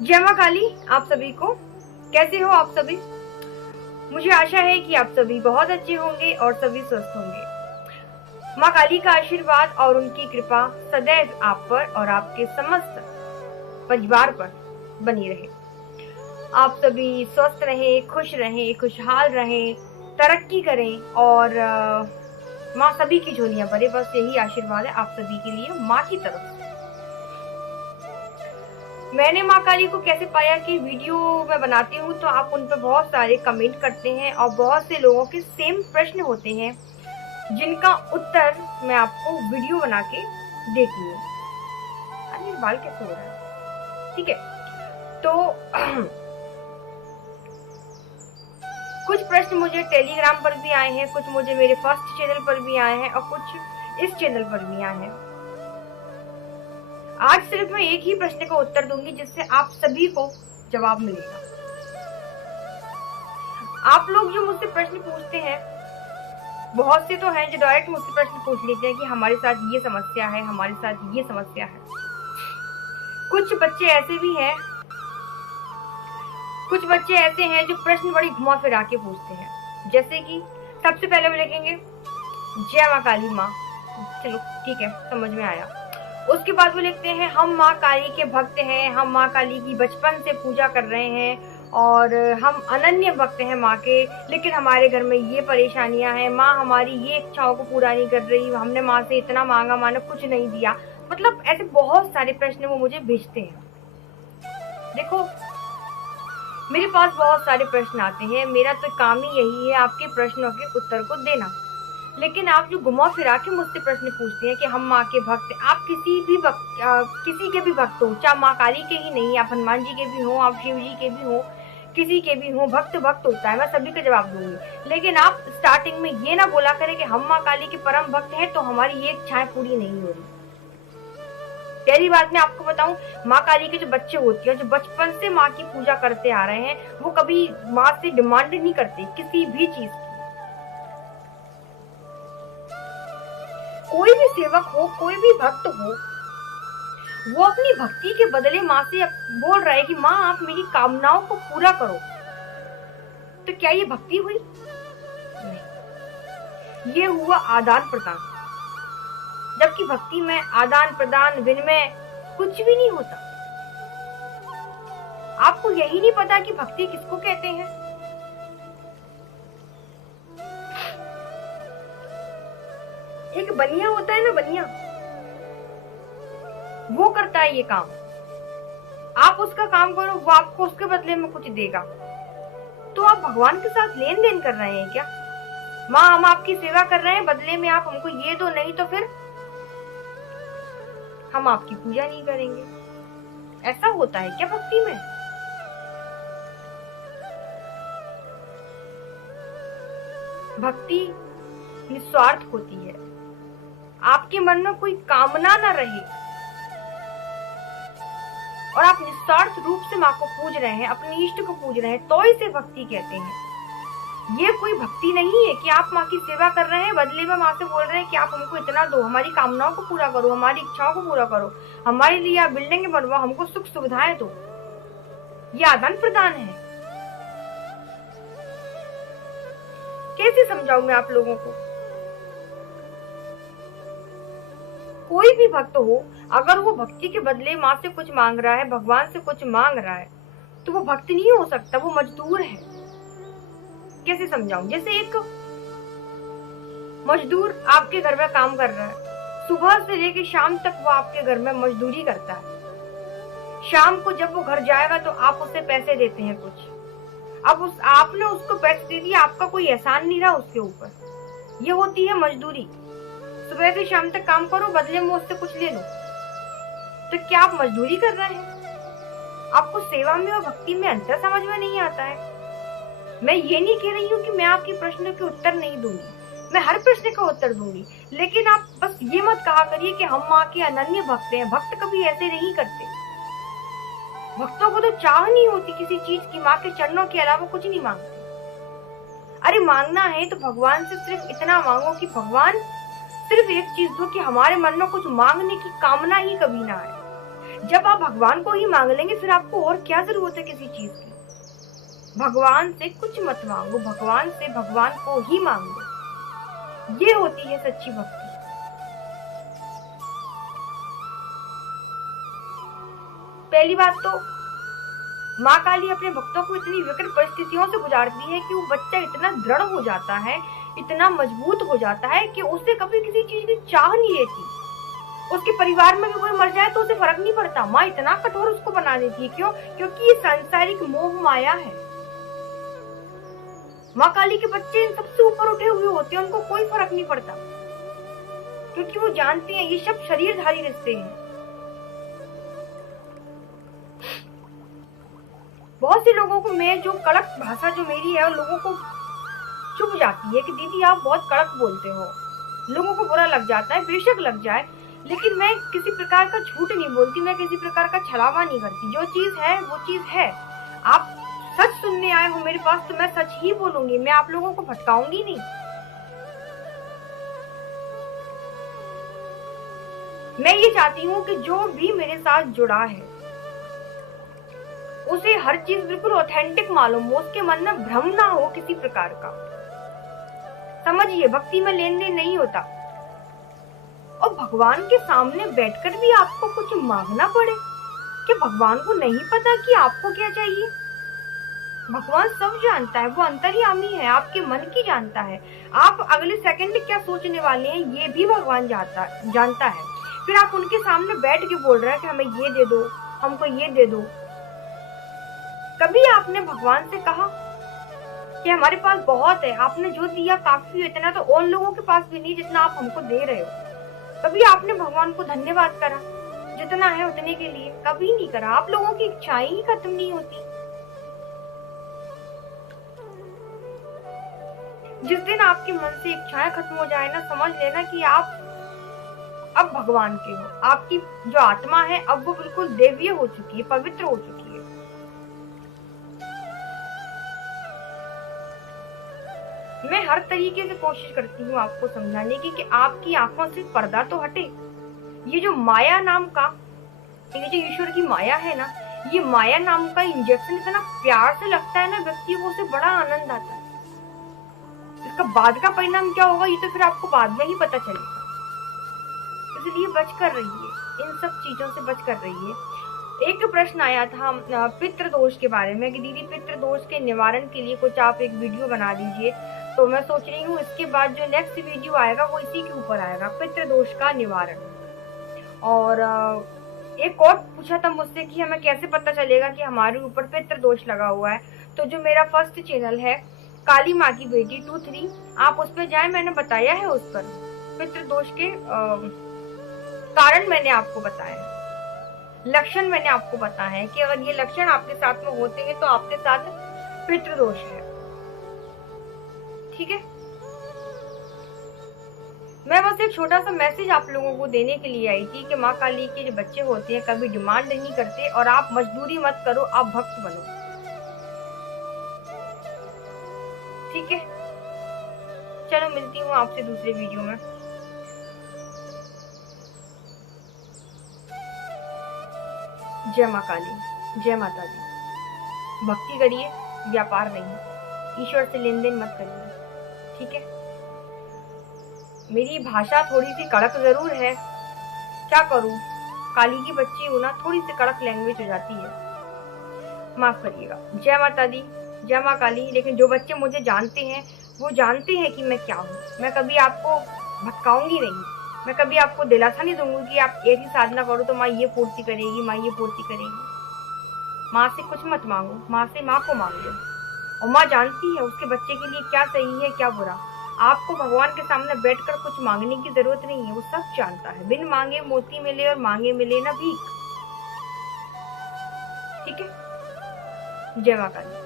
जय मां काली आप सभी को। कैसे हो आप सभी? मुझे आशा है कि आप सभी बहुत अच्छे होंगे और सभी स्वस्थ होंगे। मां काली का आशीर्वाद और उनकी कृपा सदैव आप पर और आपके समस्त परिवार पर बनी रहे। आप सभी स्वस्थ रहें, खुश रहें, खुशहाल रहें, तरक्की करें और माँ सभी की झोलियां भरे। बस यही आशीर्वाद है आप सभी के लिए माँ की तरफ से। मैंने माँ काली को कैसे पाया कि वीडियो मैं बनाती हूँ तो आप उन पर बहुत सारे कमेंट करते हैं और बहुत से लोगों के सेम प्रश्न होते हैं जिनका उत्तर मैं आपको वीडियो बना के देती हूँ। अरे बाल कैसे हो रहा है? ठीक है, तो कुछ प्रश्न मुझे टेलीग्राम पर भी आए हैं, कुछ मुझे मेरे फर्स्ट चैनल पर भी आए हैं और कुछ इस चैनल पर भी आए हैं। आज सिर्फ मैं एक ही प्रश्न का उत्तर दूंगी जिससे आप सभी को जवाब मिलेगा। आप लोग जो मुझसे प्रश्न पूछते हैं, बहुत से तो हैं जो डायरेक्ट मुझसे प्रश्न पूछ लेते हैं कि हमारे साथ ये समस्या है, हमारे साथ ये समस्या है। कुछ बच्चे ऐसे हैं जो प्रश्न बड़ी घुमा फिरा के पूछते हैं। जैसे कि सबसे पहले वो लिखेंगे जय माँ काली माँ, चलो ठीक है समझ में आया। उसके बाद वो लिखते हैं हम माँ काली के भक्त हैं, हम माँ काली की बचपन से पूजा कर रहे हैं और हम अनन्य भक्त हैं माँ के, लेकिन हमारे घर में ये परेशानियां हैं, माँ हमारी ये इच्छाओं को पूरा नहीं कर रही, हमने माँ से इतना मांगा, माँ ने कुछ नहीं दिया। मतलब ऐसे बहुत सारे प्रश्न वो मुझे भेजते हैं। देखो मेरे पास बहुत सारे प्रश्न आते हैं, मेरा तो काम ही यही है आपके प्रश्नों के उत्तर को देना। लेकिन आप जो घुमा फिरा के मुझसे प्रश्न पूछते हैं कि हम माँ के भक्त, आप किसी के भी भक्त हो, चाहे माँ काली के ही नहीं, आप हनुमान जी के भी हो, आप शिव जी के भी हो, किसी के भी हो, भक्त होता है, मैं सभी का जवाब दूंगी। लेकिन आप स्टार्टिंग में ये ना बोला करें कि हम माँ काली के परम भक्त हैं तो हमारी ये इच्छाएं पूरी नहीं हो रही। पहली बात मैं आपको बताऊं, माँ काली के जो बच्चे होते हैं जो बचपन से माँ की पूजा करते आ रहे हैं, वो कभी माँ से डिमांड नहीं करते किसी भी चीज की। कोई भी सेवक हो, कोई भी भक्त हो, वो अपनी भक्ति के बदले माँ से बोल रहा है कि माँ आप मेरी कामनाओं को पूरा करो, तो क्या ये भक्ति हुई? नहीं, ये हुआ आदान प्रदान। जबकि भक्ति में आदान प्रदान विनिमय कुछ भी नहीं होता। आपको यही नहीं पता कि भक्ति किसको कहते हैं। एक बनिया होता है ना, बनिया, वो करता है ये काम। आप उसका काम करो, वो आपको उसके बदले में कुछ देगा। तो आप भगवान के साथ लेन देन कर रहे हैं क्या? माँ हम आपकी सेवा कर रहे हैं, बदले में आप हमको ये दो, नहीं तो फिर हम आपकी पूजा नहीं करेंगे। ऐसा होता है क्या भक्ति में? भक्ति निस्वार्थ होती है। आपके मन में कोई कामना ना रहे और आप निस्वार्थ रूप से माँ को पूज रहे हैं, अपने इष्ट को पूज रहे हैं, तो इसे भक्ति कहते हैं। ये कोई भक्ति नहीं है कि आप माँ की सेवा कर रहे हैं, बदले में माँ से बोल रहे हैं कि आप हमको इतना दो, हमारी कामनाओं को पूरा करो, हमारी इच्छाओं को पूरा करो, हमारे लिए आप बिल्डिंग बनवाओ, हमको सुख सुविधाएं दो। ये आदान प्रदान है। कैसे समझाऊं मैं आप लोगों को? कोई भी भक्त हो, अगर वो भक्ति के बदले माँ से कुछ मांग रहा है, भगवान से कुछ मांग रहा है, तो वो भक्त नहीं हो सकता, वो मजदूर है। कैसे समझाऊं? जैसे एक मजदूर आपके घर में काम कर रहा है, सुबह से लेकर शाम तक वो आपके घर में मजदूरी करता है। शाम को जब वो घर जाएगा तो आप उसे पैसे देते हैं कुछ। अब आपने उसको पैसे दे दिए, आपका कोई एहसान नहीं रहा उसके ऊपर। ये होती है मजदूरी। सुबह से शाम तक काम करो, बदले में उससे कुछ ले लो, तो क्या आप मजदूरी कर रहे हैं? आपको सेवा में और भक्ति में अंतर समझ में नहीं आता है। मैं ये नहीं कह रही हूँ कि मैं आपके प्रश्नों के उत्तर नहीं दूंगी, मैं हर प्रश्न का उत्तर दूंगी, लेकिन आप बस ये मत कहा करिए कि हम माँ के अनन्य भक्त हैं। भक्त कभी ऐसे नहीं करते। भक्तों को तो चाह नहीं होती किसी चीज की, माँ के चरणों के अलावा कुछ नहीं मांगते। अरे मांगना है तो भगवान से सिर्फ इतना मांगो कि भगवान सिर्फ एक चीज दो कि हमारे मन में कुछ मांगने की कामना ही कभी ना आए। जब आप भगवान को ही मांग लेंगे फिर आपको और क्या जरूरत है किसी चीज की। भगवान से कुछ मत मांगो, भगवान से भगवान को ही मांगो। ये होती है सच्ची भक्ति। पहली बात तो माँ काली अपने भक्तों को इतनी विकट परिस्थितियों से गुजारती है कि वो बच्चा इतना दृढ़ हो जाता है, इतना मजबूत हो जाता है कि उसे कभी किसी चीज की चाह नहीं रहती। उसके परिवार में भी कोई मर जाए तो उसे फर्क नहीं पड़ता, माँ इतना कठोर उसको बना देती है। क्यों? क्योंकि ये सांसारिक मोह माया है। माँ काली के बच्चे इन सबसे ऊपर उठे हुए होते हैं, उनको कोई फर्क नहीं पड़ता, क्योंकि वो जानते हैं ये सब शरीरधारी रिश्ते हैं। बहुत से लोगों को मैं जो कड़क भाषा जो मेरी है, लोगों को चुभ जाती है कि दीदी आप बहुत कड़क बोलते हो, लोगों को बुरा लग जाता है। बेशक लग जाए, लेकिन मैं किसी प्रकार का झूठ नहीं बोलती, मैं किसी प्रकार का छलावा नहीं करती। जो चीज है वो चीज है। आप सच सुनने आए हो मेरे पास तो मैं सच ही बोलूंगी, मैं आप लोगों को भटकाऊंगी नहीं। मैं ये चाहती हूँ कि जो भी मेरे साथ जुड़ा है उसे हर चीज बिल्कुल ऑथेंटिक मालूम हो, उसके मन में भ्रम ना हो किसी प्रकार का। समझिए, भक्ति में लेन देन नहीं होता। और भगवान के सामने बैठकर भी आपको कुछ मांगना पड़े कि भगवान को नहीं पता कि आपको क्या चाहिए। भगवान सब जानता है, वो अंतर्यामी है, आपके मन की जानता है। आप अगले सेकंड क्या सोचने वाले हैं ये भी भगवान जानता है। फिर आप उनके सामने बैठ के बोल रहे हैं कि हमें ये दे दो, हमको ये दे दो। कभी आपने भगवान से कहा कि हमारे पास बहुत है, आपने जो दिया काफी है, इतना तो और लोगों के पास भी नहीं जितना आप हमको दे रहे हो। कभी आपने भगवान को धन्यवाद करा जितना है उतने के लिए? कभी नहीं करा। आप लोगों की इच्छाएं ही खत्म नहीं होती। जिस दिन आपके मन से इच्छाएं खत्म हो जाए ना, समझ लेना कि आप अब भगवान के हो। आपकी जो आत्मा है अब वो बिल्कुल दैवीय हो चुकी है, पवित्र हो चुकी है। मैं हर तरीके से कोशिश करती हूँ आपको समझाने की कि आपकी आंखों से पर्दा तो हटे। ये जो माया नाम का, ये जो ईश्वर की माया है ना, ये माया नाम का इंजेक्शन इतना प्यार से लगता है ना व्यक्ति को, उसे बड़ा आनंद आता है। इसका बाद का परिणाम क्या होगा ये तो फिर आपको बाद में ही पता चलेगा। इसलिए बच कर रहिए, इन सब चीजों से बच कर रहिए। एक प्रश्न आया था पितृ दोष के बारे में कि दीदी पितृ दोष के निवारण के लिए कुछ आप एक वीडियो बना दीजिए। तो मैं सोच रही हूँ इसके बाद जो नेक्स्ट वीडियो आएगा वो इसी के ऊपर आएगा, पितृ दोष का निवारण। और एक और पूछा था मुझसे कि हमें कैसे पता चलेगा कि हमारे ऊपर पितृ दोष लगा हुआ है। तो जो मेरा फर्स्ट चैनल है काली माँ की बेटी 23, आप उस पर जाए, मैंने बताया है उस पर पितृ दोष के कारण मैंने आपको बताया, लक्षण मैंने आपको बताया है कि अगर ये लक्षण आपके साथ में होते हैं तो आपके साथ पितृ दोष है। ठीक है, मैं बस एक छोटा सा मैसेज आप लोगों को देने के लिए आई थी कि माँ काली के जो बच्चे होते हैं कभी डिमांड नहीं करते, और आप मजदूरी मत करो, आप भक्त बनो। ठीक है, चलो मिलती हूँ आपसे दूसरे वीडियो में। जय माँ काली, जय माता दी। भक्ति करिए, व्यापार नहीं। ईश्वर से लेन देन मत करिए। ठीक है, मेरी भाषा थोड़ी सी कड़क जरूर है, क्या करूं, काली की बच्ची हूं ना, थोड़ी सी कड़क लैंग्वेज हो जाती है, माफ करिएगा। जय माता दी, जय माँ काली। लेकिन जो बच्चे मुझे जानते हैं वो जानते हैं कि मैं क्या हूँ। मैं कभी आपको भटकाऊंगी नहीं, मैं कभी आपको दिलासा नहीं दूंगी कि आप ऐसी साधना करो तो माँ ये पूर्ति करेगी, माँ ये पूर्ति करेगी। माँ से कुछ मत मांगो, माँ से माँ को मांग लो, और माँ जानती है उसके बच्चे के लिए क्या सही है क्या बुरा। आपको भगवान के सामने बैठकर कुछ मांगने की जरूरत नहीं है, वो सब जानता है। बिन मांगे मोती मिले और मांगे मिले ना भीख। ठीक है, जय माता दी।